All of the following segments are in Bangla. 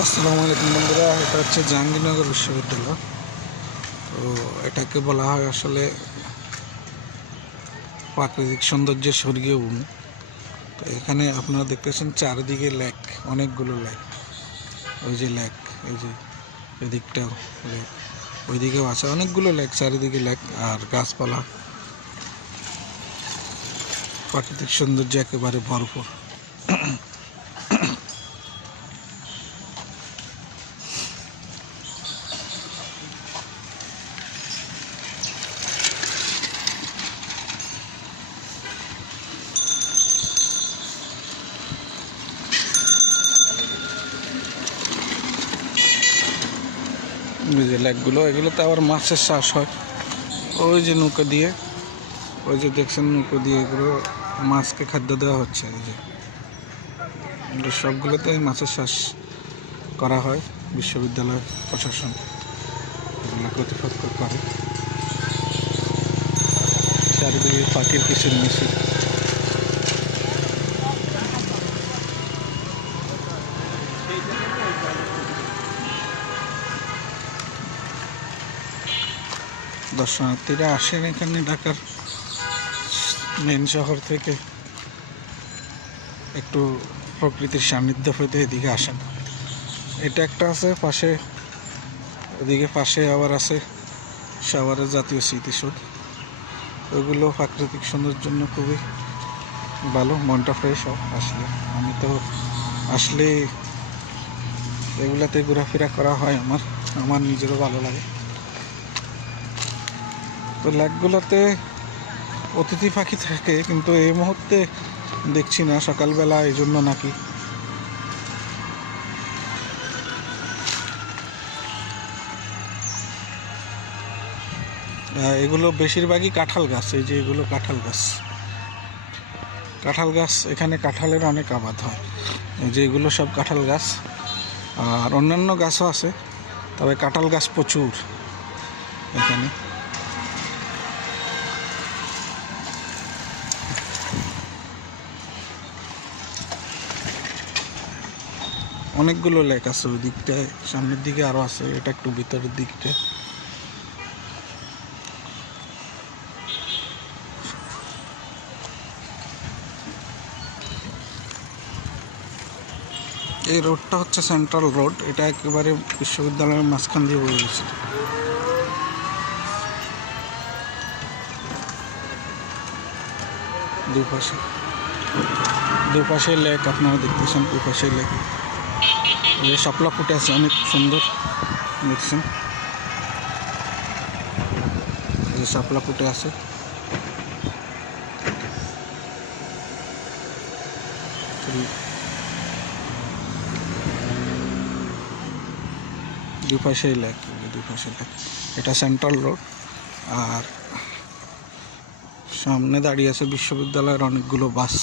আসসালামু আলাইকুম বন্ধুরা, এটা হচ্ছে জাহাঙ্গীরনগর বিশ্ববিদ্যালয়। তো এটাকে বলা হয় আসলে প্রাকৃতিক সৌন্দর্যের স্বর্গীয় ভূমি। তো এখানে আপনারা দেখতেছেন চারিদিকে লেক, অনেকগুলো লেক। ওই যে লেক, এই যে এদিকটাও লেক, ওইদিকেও আছে অনেকগুলো লেক, চারিদিকে লেক আর গাছপালা, প্রাকৃতিক সৌন্দর্য একেবারে ভরপুর। ওই যে লেকগুলো, এগুলোতে আবার মাছের চাষ হয়। ওই যে নৌকা দিয়ে, ওই যে দেখছেন নৌকা দিয়ে, এগুলো মাছকে খাদ্য দেওয়া হচ্ছে। এই যে সবগুলোতে মাছের চাষ করা হয়। বিশ্ববিদ্যালয় প্রশাসন এগুলো কর্তৃপক্ষ করে। চারিদিকে পাখির কিচির মিছিল। দর্শনার্থীরা আসেন এখানে ঢাকার মেন শহর থেকে একটু প্রকৃতির সান্নিধ্য পেতে এদিকে আসেন। এটা একটা আছে পাশে, ওদিকে পাশে আবার আছে সাভারের জাতীয় স্মৃতিসৌধ। ওইগুলো প্রাকৃতিক সৌন্দর্যের জন্য খুবই ভালো, মনটা ফ্রেশ হয় আসলে। আমি তো আসলে এগুলাতে ঘোরাফেরা করা হয়, আমার নিজেরও ভালো লাগে। তো লেকগুলোতে অতিথি পাখি থাকে, কিন্তু এই মুহূর্তে দেখছি না, সকালবেলা এই জন্য নাকি। এগুলো বেশিরভাগই কাঁঠাল গাছ। এই যে এগুলো কাঁঠাল গাছ, কাঁঠাল গাছ। এখানে কাঁঠালের অনেক আবাদ হয়। এই যে এগুলো সব কাঁঠাল গাছ, আর অন্যান্য গাছও আছে, তবে কাঁঠাল গাছ প্রচুর এখানে। অনেকগুলো লেক আছে ওই দিকটায়, সামনের দিকে আরও আছে, এটা একটু ভিতরের দিকটা। এই রোডটা হচ্ছে সেন্ট্রাল রোড, এটা একেবারে বিশ্ববিদ্যালয়ের মাঝখান দিয়ে বয়ে গেছে। দুপাশে লেক আপনারা দেখতেছেন, দুপাশে লেক। এই শাপলা ফুটে আছে, অনেক সুন্দর দেখছেন। এই শাপলা ফুটে আছে। দুপাশে লেক, দুপাশে লেক। এটা সেন্ট্রাল রোড, আর সামনে দাঁড়িয়ে আছে বিশ্ববিদ্যালয়ের অনেকগুলো বাস।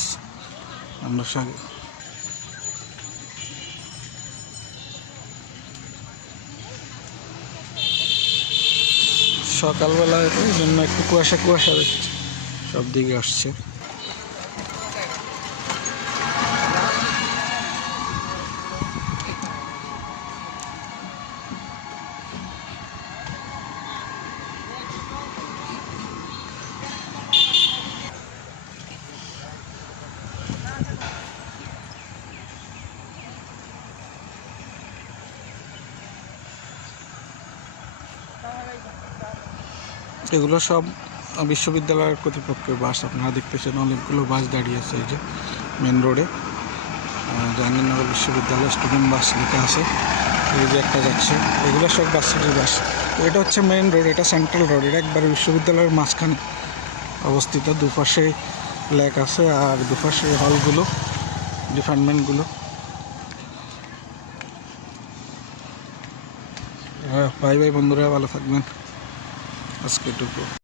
আমরা সকালবেলায় এই জন্য একটু কুয়াশা কুয়াশা দেখছি, সব দিকে আসছে। এগুলো সব বিশ্ববিদ্যালয়ের কর্তৃপক্ষের বাস। আপনারা দেখতেছেন অনেকগুলো বাস দাঁড়িয়ে আছে এই যে মেন রোডে। জাহাঙ্গীরনগর বিশ্ববিদ্যালয় স্টুডেন্ট বাস লেখা আছে। এই যে একটা যাচ্ছে, এগুলো সব বাসের বাস। এটা হচ্ছে মেন রোড, এটা সেন্ট্রাল রোড, এটা একবারে বিশ্ববিদ্যালয়ের মাঝখানে অবস্থিত। দুপাশে লেক আছে, আর দুপাশে হলগুলো, ডিপার্টমেন্টগুলো। বাই বাই বন্ধুরা, ভালো থাকবেন আজকে এটুকু।